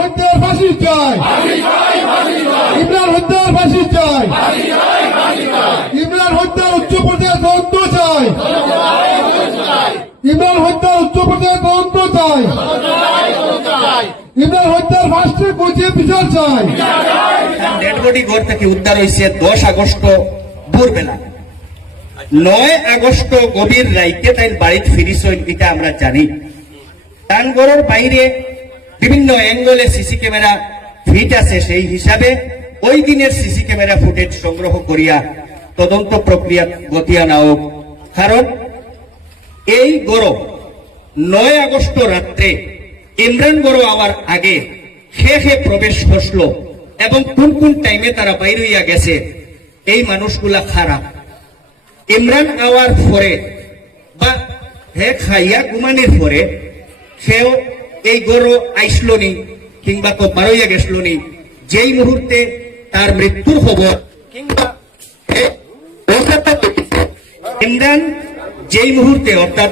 হত্যার ফাঁসি চাই ইমরান হত্যার ফাঁসি চাই ইমরান হত্যার উচ্চ পর্যায়ে তদন্ত চাই ইমরান হত্যার উচ্চ পর্যায়ে তদন্ত চাই ইমরান হত্যার ফাঁসি বুঝিয়ে বিচার চাই ডেড বডি ঘর থেকে উদ্ধার হয়েছে দশ আগস্ট ভোরবেলা। নয় আগস্ট গভীর রাইতে তাই বাড়িতে ফিরিস এটা আমরা জানি। টানগড়ের বাইরে বিভিন্ন অ্যাঙ্গলে সিসি ক্যামেরা ফিট আছে সেই হিসাবে ওই দিনের সিসি ক্যামেরা ফুটেজ সংগ্রহ করিয়া তদন্ত প্রক্রিয়া গতিয়া নাও। কারণ এই গরম নয় আগস্ট রাত্রে ইমরান গরো আমার আগে খে খে প্রবেশ করল এবং কোন কোন টাইমে তারা বাইর হইয়া গেছে, এই মানুষগুলা খারাপ। ইমরান আওয়ার পরে বা হে খাইয়া ঘুমানির পরে সেও এই গরু আইসলো নি কিংবা তো বারইয়া গেছিল নি, যেই মুহূর্তে তার মৃত্যুর খবর কিংবা যেই মুহূর্তে অর্থাৎ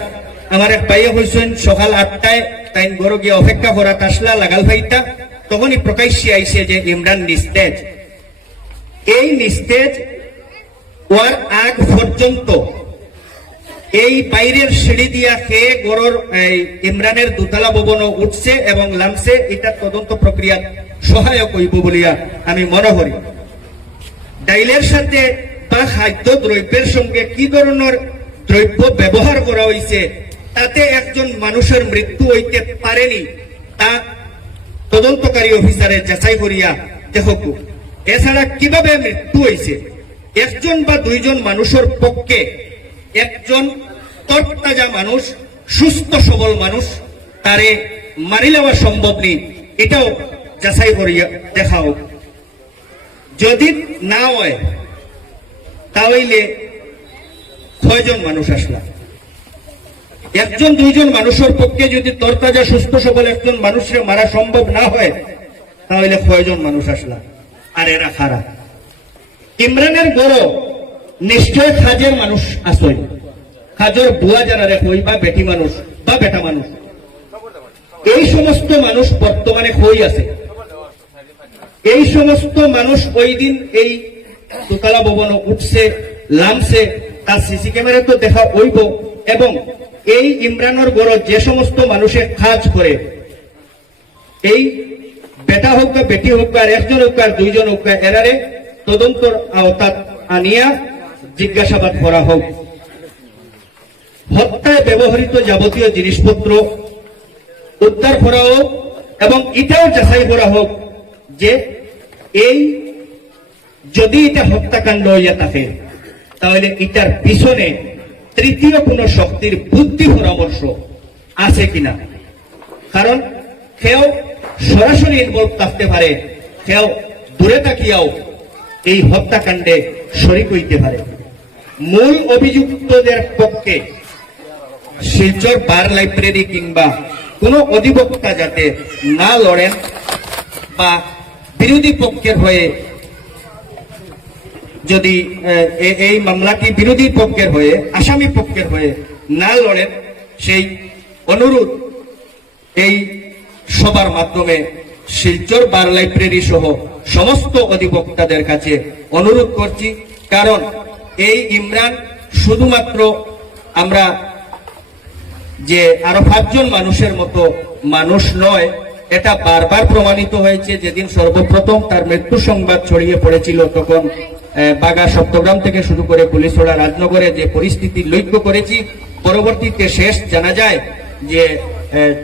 আমার এক ভাইয়া হয়েছেন সকাল আটটায় তাই গরু গিয়ে অপেক্ষা করা তাসলা লাগাল ভাইটা, তখনই প্রকাশ্যে আইসে যে ইমরান নিস্তেজ। এই নিস্তেজ ওয়ার আগ পর্যন্ত এই বাইরের সিঁড়ি দিয়া খেয়ে গরুর এই, ইমরানের দোতলা ভবন উঠছে এবং লামছে এটা তদন্ত প্রক্রিয়া সহায়ক হইব বলিয়া আমি মনে করি। ডাইলের সাথে বা খাদ্য দ্রব্যের সঙ্গে কি ধরনের দ্রব্য ব্যবহার করা হয়েছে তাতে একজন মানুষের মৃত্যু হইতে পারেনি তা তদন্তকারী অফিসারে যাচাই করিয়া দেখক। এছাড়া কীভাবে মৃত্যু হয়েছে একজন বা দুইজন মানুষের পক্ষে একজন তরতাজা মানুষ, সুস্থ সবল মানুষ, তারে মারি নেওয়া সম্ভব নেই। এটাও যাচাই করিয়া দেখা হোক যদি না হয়, তাহলে কয়জন মানুষ আসলা একজন, দুইজন মানুষের পক্ষে যদি তরতাজা, সুস্থ, সবল একজন মানুষের মারা সম্ভব না হয়, তাহলে কয়জন মানুষ আসলা আর এরা খারাপ। ইমরানের বড় নিশ্চয় খাজের মানুষ আসই খাজর বুয়া যারা রেখই বা বেটি মানুষ বা বেটা মানুষ। এই সমস্ত মানুষ বর্তমানে হই আছে। এই সমস্ত মানুষ ওই দিন এই দোতলা ভবন উঠছে লামছে তার সিসি ক্যামেরা তো দেখা হইব এবং এই ইমরানের বড় যে সমস্ত মানুষের কাজ করে, এই বেটা হোক বা বেটি হোক আর একজন হোক আর দুইজন হোক এরারে তদন্তর আওতাত আনিয়া জিজ্ঞাসাবাদ করা হোক। হত্যায় ব্যবহৃত যাবতীয় জিনিসপত্র, উদ্ধার করা হোক এবং এটাও যাচাই করা হোক যে এই যদি এটা হত্যাকাণ্ড হইয়া থাকে, তাহলে এটার পিছনে তৃতীয় কোন শক্তির বুদ্ধি পরামর্শ আছে কিনা? কারণ কেউ সরাসরি ইনভলভ থাকতে পারে কেউ দূরে তাকিয়াও এই হত্যাকাণ্ডে শরিক হইতে পারে। মূল অভিযুক্তদের পক্ষে শিলচর বার লাইব্রেরি কিংবা কোন অধিবক্তা যাতে না লড়েন বা বিরোধী পক্ষের হয়ে যদি এই মামলাটি বিরোধী পক্ষের হয়ে, আসামি পক্ষের হয়ে না লড়েন, সেই অনুরোধ এই সবার মাধ্যমে শিলচর বার লাইব্রেরি সহ সমস্ত অধিবক্তাদের কাছে অনুরোধ করছি। কারণ এই ইমরান শুধুমাত্র আমরা যে আরও পাঁচজন মানুষের মতো মানুষ নয়, এটা বারবার প্রমাণিত হয়েছে। যেদিন সর্বপ্রথম তার মৃত্যু সংবাদ ছড়িয়ে পড়েছিল, তখন বাগা সপ্তগ্রাম থেকে শুরু করে পুলিশওয়ালা রাজনগরে যে পরিস্থিতি লক্ষ্য করেছি, পরবর্তীতে শেষ জানা যায় যে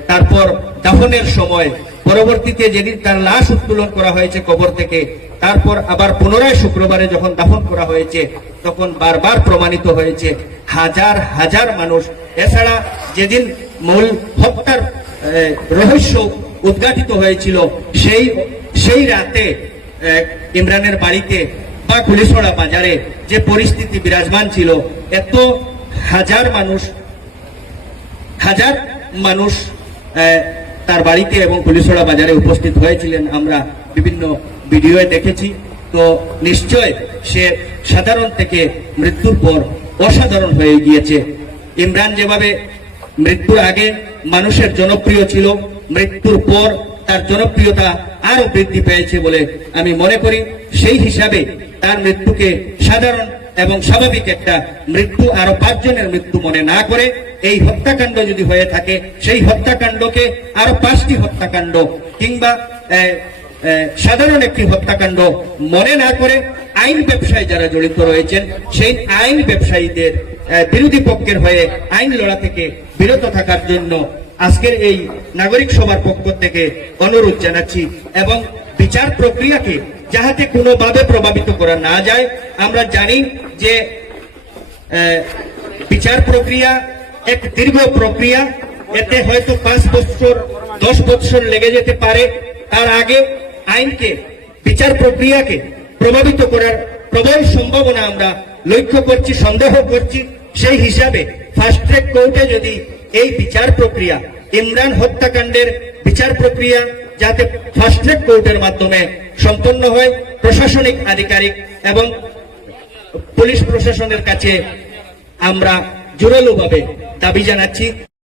তারপর দাফনের সময়, পরবর্তীতে যেদিন তার লাশ উত্তোলন করা হয়েছে কবর থেকে তারপর আবার পুনরায় শুক্রবারে যখন দাফন করা হয়েছে, তখন বারবার প্রমাণিত হয়েছে, হাজার হাজার মানুষ। এছাড়া যেদিন মূল হত্যার রহস্য উদ্ঘাটিত হয়েছিল, সেই সেই রাতে ইমরানের বাড়িতে বা কুলিশড়া বাজারে যে পরিস্থিতি বিরাজমান ছিল, এত হাজার মানুষ হাজার মানুষ তার বাড়িতে এবং পুলিশড়া বাজারে উপস্থিত হয়েছিলেন। আমরা বিভিন্ন ভিডিওয়ে দেখেছি, তো নিশ্চয় সে সাধারণ থেকে মৃত্যুর পর অসাধারণ হয়ে গিয়েছে। ইমরান যেভাবে মৃত্যুর আগে মানুষের জনপ্রিয় ছিল, মৃত্যুর পর তার জনপ্রিয়তা আরও বৃদ্ধি পেয়েছে বলে আমি মনে করি, সেই হিসাবে তার মৃত্যুকে সাধারণ এবং স্বাভাবিক একটা মৃত্যু আরও পাঁচজনের মৃত্যু মনে না করে, এই হত্যাকাণ্ড যদি হয়ে থাকে, সেই হত্যাকাণ্ডকে আরও পাঁচটি হত্যাকাণ্ড কিংবা সাধারণ একটি হত্যাকাণ্ড মনে না করে আইন ব্যবসায় যারা জড়িত রয়েছেন, সেই আইন ব্যবসায়ীদের বিরোধী পক্ষের হয়ে আইন লড়া থেকে বিরত থাকার জন্য আজকের এই নাগরিক সভার পক্ষ থেকে অনুরোধ জানাচ্ছি এবং বিচার প্রক্রিয়াকে যাহাতে কোনোভাবে প্রভাবিত করা না যায়, আমরা জানি যে বিচার প্রক্রিয়া এক দীর্ঘ প্রক্রিয়া, এতে হয়তো পাঁচ বছর, দশ বছর লেগে যেতে পারে। তার আগে আইনকে, বিচার প্রক্রিয়াকে প্রভাবিত করার প্রবল সম্ভাবনা আমরা লক্ষ্য করছি, সন্দেহ করছি। সেই হিসাবে ফাস্ট ট্র্যাক কোর্টে যদি এই বিচার প্রক্রিয়া, ইমরান হত্যাকাণ্ডের বিচার প্রক্রিয়া যাতে ফাস্ট ট্র্যাক কোর্টের মাধ্যমে সম্পন্ন হয়, প্রশাসনিক আধিকারিক এবং পুলিশ প্রশাসনের কাছে আমরা জোরালোভাবে দাবি জানাচ্ছি।